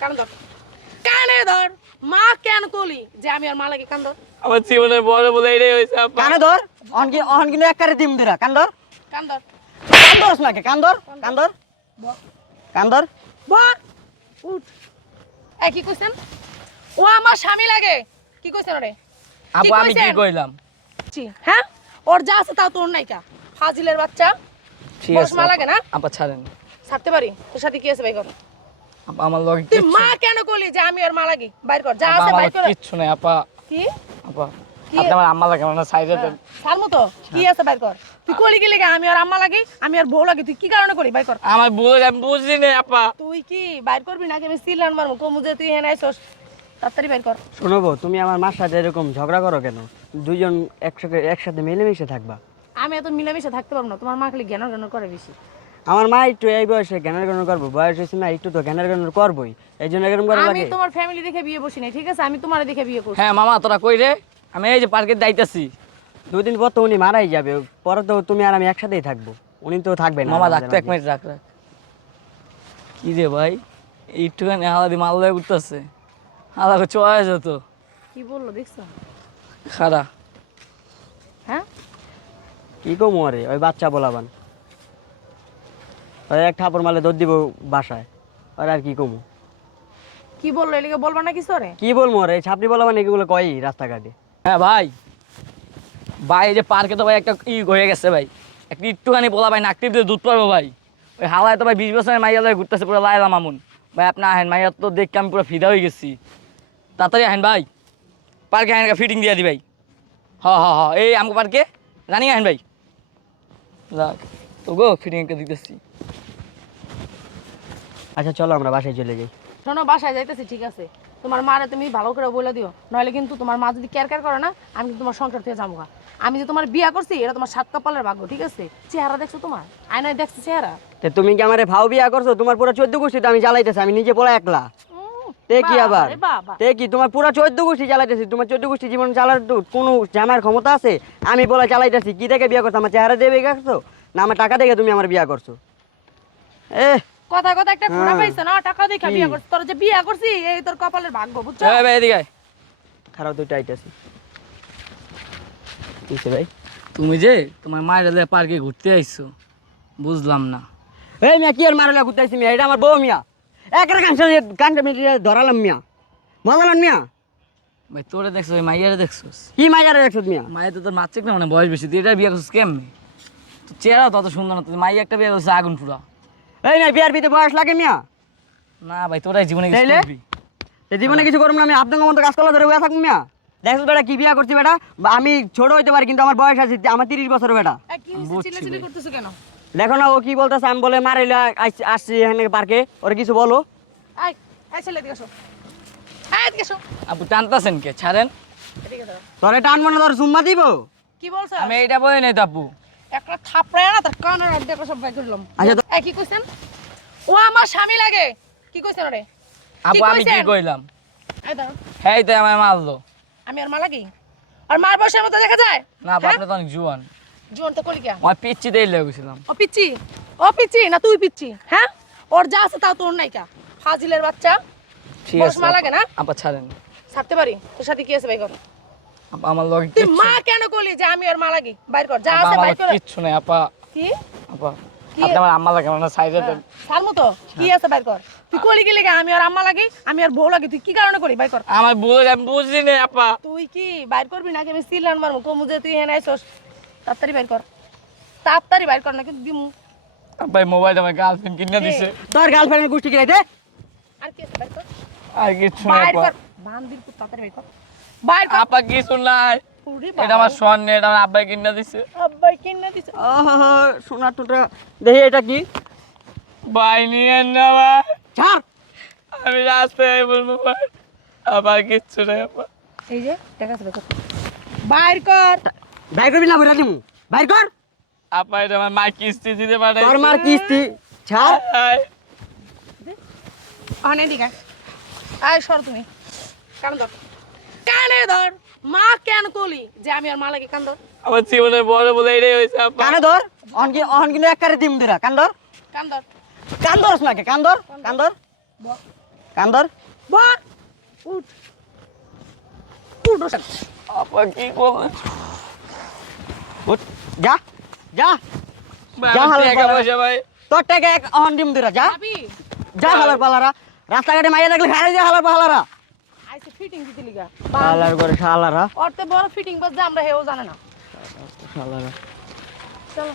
কান ধর কানে ধর মা কেন কলি যে আমি আর মা লাগে কান ধর আমার জীবনে বড় বলে এটাই হয়েছে আপা। কানে ধর অন কিন্তু একবারে দিম দিরা কান ধর কান ধর নাকি কান ধর কান ধর বল উঠ কি কইছেন ও আমার স্বামী লাগে কি কইছেন রে আপা আমি কি কইলাম? হ্যাঁ ওর যা আছে তাও তোর নাইকা ফাজিলের বাচ্চা ঠিক বস আছে মা লাগে না আপা ছাড়েন। ছাড়তে পারি তোর সাথে কি আছে ভাই কর আপা আমার লগে তুই মা কেন কলি যে আমি আর মা লাগি বাইর কর যা আপা আছে আমার বাইর কর কিচ্ছু নাই আপা। কি আপা কি? আপনি আমার আম্মা লাগে না সাইডে দেন। সারমু তো কি আছে বাইর কর তুই কলি গেলি আমি আর আম্মা লাগি আমি আর বউ লাগি তুই কি কারণে করি বাইর কর আমার বুঝে আমি বুঝি না আপা। তুই কি বাইর করবি নাকি আমি সিলান মারমু কমু যে তুই হেন আইছস তাড়াতাড়ি বাইর কর শোনবো তুমি আমার মার সাথে এরকম ঝগড়া করো কেন? দুইজন একসাথে মিলেমিশে থাকবা। আমি এত মিলেমিশে থাকতে পারবো না তোমার মা খালি জ্ঞান জ্ঞান করে বেশি আমার মা একটু এই বয়সে জ্ঞানের গণনা করবো, বয়স হয়েছে না একটু তো জ্ঞানের গণনা করবোই, এই জন্য এরকম করা আমি লাগে। তোমার ফ্যামিলি দেখে বিয়ে বসি নাই ঠিক আছে আমি তোমারে দেখে বিয়ে করছি হ্যাঁ মামা তোরা কই রে? আমি এই যে পার্কে যাইতাছি। দুদিন পর তো উনি মারাই যাবে, পরে তো তুমি আর আমি একসাথেই থাকবো, উনি তো থাকবে না। মামা আমাদের রাখতো এক মাঝে। মিনিট রাখ। কি রে ভাই একটুখানি হালাদি মাল্লায় উঠতেছে, হালাকে চয়ে যেত। কি বললো দেখছো খারা হ্যাঁ কি কমু আরে ওই বাচ্চা বলাবান, ওই এক ঠাপড় মারলে দৌড় দিব বাসায়, আর আর কি কমু? কি বললো এলিকে বলবা না কিছু রে কি বলবো রে, ছাপড়ি বলাবান এগুলো কই রাস্তাঘাটে। হ্যাঁ ভাই ভাই এই যে পার্কে তো ভাই একটা হয়ে গেছে ভাই, একটা একটুখানি বলা ভাই নাক টিপ দিয়ে দুধ পারবো ভাই। ওই হালায় তো ভাই 20 বছরের মাইয়া লাগে ঘুরতেছে পুরো লায়লা মামুন। ভাই আপনি আহেন, মাইয়া তো দেখে আমি পুরো ফিদা হয়ে গেছি। তাড়াতাড়ি আহেন ভাই, পার্কে আহেন ফিটিং দিয়ে দি ভাই। হ এই আমাকে পার্কে জানি আহেন ভাই। রাখ তো গো ফিটিং একটা দিতেছি। আচ্ছা চলো আমরা বাসায় চলে যাই। শোনো বাসায় যাইতেছি ঠিক আছে তোমার মারে তুমি ভালো করে বলে দিও নইলে কিন্তু তোমার মা যদি কেয়ার করে না আমি কিন্তু তোমার সংসার থেকে যাবো আমি যে তোমার বিয়া করছি এটা তোমার সাত কপালের ভাগ্য ঠিক আছে চেহারা দেখছো তোমার আয়নায় দেখছো চেহারা তে তুমি কি আমারে ভাও বিয়া করছো? তোমার পুরো 14 গোষ্ঠী তো আমি জ্বালাইতেছি, আমি নিজে পড়া একলা। তে কি আবার বাবা তে কি তোমার পুরো 14 গোষ্ঠী জ্বালাইতেছি? তোমার 14 গোষ্ঠী জীবন চালার তো কোনো জামার ক্ষমতা আছে? আমি বলে চালাইতেছি, কি দেখে বিয়া করছো? আমার চেহারা দিয়ে বিয়ে করছো না আমার টাকা দেখে তুমি আমার বিয়া করছো? কথা কথা একটা ঘোড়া হ্যাঁ। পাইছে না টাকা দেখা কি? বিয়া করছিস তোর যে বিয়া করছি এই তোর কপালের ভাগ্য বুঝছো এই ভাই এদিকে আয়। খারাপ তো টাইটাছি কিসে ভাই? তুমি যে তোমার মায়ের পার্কে ঘুরতে আইছো বুঝলাম না। এই মিয়া কি আর মারলা ঘুরতেছি মিয়া, এটা আমার বউ মিয়া, একরা কানটা মিটিয়ে ধরালাম মিয়া, মজালাম মিয়া। ভাই তোরে দেখছো ওই মাইয়ারে দেখছোস? কি মাইয়ারে দেখছো মিয়া? মায়ের তো তোর মাচ্ছিক না মানে বয়স বেশি, তুই এটা বিয়ে করছিস কেমনি? তো চেহারা তো অত সুন্দর না, তুই মাইয়া একটা বিয়ে করছিস আগুন পুরা। এই না বিয়ার ভিতরে বয়স লাগে মিয়া? না ভাই তোরাই জীবনে কিছু তাইলে? করবি। এই জীবনে কিছু করবো না, আমি আপনার মতো কাজ করলে ধরে উয়া থাকবো মিয়া? দেখছো বেটা কি বিয়া করছি বেটা, আমি ছোট হইতে পারি কিন্তু আমার বয়স আছে, আমার 30 বছর বেটা। কি হইছে চিল্লাচিল্লি করতেছো কেন দেখো না ও কি বলতেছে, আমি বলে মারাইলে আসছি এখানে পার্কে, ওরা কিছু বলো। আই আই ছেলে এদিকে আসো আই এদিকে আসো আপু টানতাছেন কে? ছাড়েন। এদিকে দাঁড়াও তোরে টানবো না, তোর সুম্মা দিব। কি বলছো আমি এইটা বলি নাই তো আপু। একটা থাপড়ায় না তার কানের অর্ধেক সব বাই করলাম আচ্ছা তো- কি কইছেন ও আমার স্বামী লাগে কি কইছেন রে আপু আমি কি কইলাম? এই দাঁড়াও হ্যাঁ তো আমায় মারলো। আমি আর মা লাগি আর মার বয়সের মতো দেখা যায় না আপু আপনি তো অনেক জুয়ান। জীবন তো করি কে আমার পিচ্ছি দিয়ে লেগেছিলাম। ও পিচ্ছি না তুই পিচ্ছি হ্যাঁ ওর যা আছে তাও তোর নাইকা ফাজিলের বাচ্চা ঠিক বস আছে মা লাগে না আপা ছাড়েন। ছাড়তে পারি তোর সাথে কি আছে ভাই কর আপা আমার লগে তুই কিচ্ছু মা কেন কলি যে আমি আর মা লাগি বাইর কর যা আপা, আছে আমার বাইর কর কিচ্ছু নাই আপা। কি আপা কি? আপনি আমার আম্মা লাগে না সাইডে দেন। সারমু তো কি আছে বাইর কর তুই কলি গেলি আমি আর আম্মা লাগি আমি আর বউ লাগি তুই কি কারণে করি বাইর কর আমার বুঝে আমি বুঝি না আপা। তুই কি বাইর করবি নাকি আমি সিলান মারমু কমু যে তুই হেন আইছস তাড়াতাড়ি বাইর কর না কিন্তু দিমু আপা মোবাইল আমার গার্লফ্রেন্ড কিনে দিছে। তোর গার্লফ্রেন্ডের গোষ্ঠী কিনে দে। আর কি আছে বাইর কর আর কিছু নাই বাইর আপা। কর বান্দির পুত তাড়াতাড়ি বাইর কর আপা কিছু নাই, পুরি এটা আমার স্বর্ণ, এটা আমার আব্বাই কিনে দিছে। আব্বাই কিনে দিছে সোনা টুটা দেখি এটা কি? ভাই নিয়ে না ভাই, ছাড়। আমি রাস্তায় বলবো ভাই। আবার কিচ্ছু নাই আপা। এই যে টাকা আছে বাইর কর বাইর করবি না বইরা দিমু, বাইর কর। আপা এটা আমার মা কিস্তি দিতে পারে। তোর মার কিস্তি ছাড়। অনে দিগা আয় সর তুমি কানে ধর মা কেন কলি যে আমি আর মা লাগে কান ধর আমার জীবনে বড় বলে এটাই হয়েছে আপা। কানে ধর, অন কিন্তু একবারে দিম দিরা, কান ধর। কান ধর কান ধরস নাকি? কান ধর, কান ধর, কান্দর বল উঠ উঠ ওঠেন। আপা কি করলেন উঠ যা যা ভাই যা আমার হালার টাকা পালারা। পয়সা ভাই তোর টাকা এক অহন ডিম দিরা যা ভাবি যা হালার পালারা রাস্তাঘাটে মাইয়া দেখলে খাই যা হালার পালারা আইসে ফিটিং দিতে লিগা শালার করে শালারা অর্থে বড় ফিটিং বাজ আমরা হেও জানে না শালারা চলো